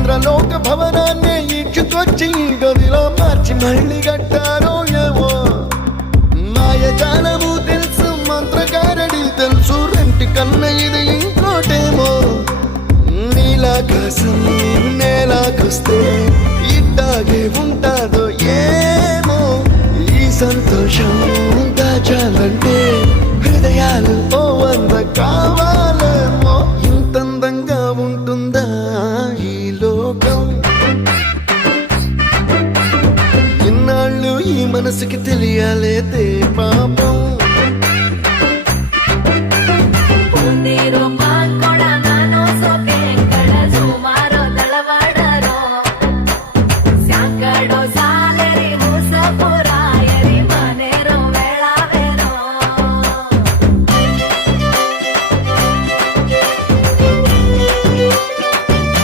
ఇంద్రలోక భవనాన్ని ఈడ్చుకొచ్చి గదిలో మార్చి మళ్ళీ కట్టారో ఏమో మాయజాలము తెలుసు మంత్రగారడి తెలుసు రెంటి కన్న ఇది ఇంకోటేమో నీలాకాశం నేలాకొస్తే ఇట్టాగే ఉంటాదో ఏమో ఈ సంతోషం దాచాలంటే హృదయాలు ఓ వంద కావాలేమో ఇంతందంగా ఉంటుందా ఈ లోకం ఇన్నాళ్ళు ఈ మనసుకి తెలియాలేదే పాపం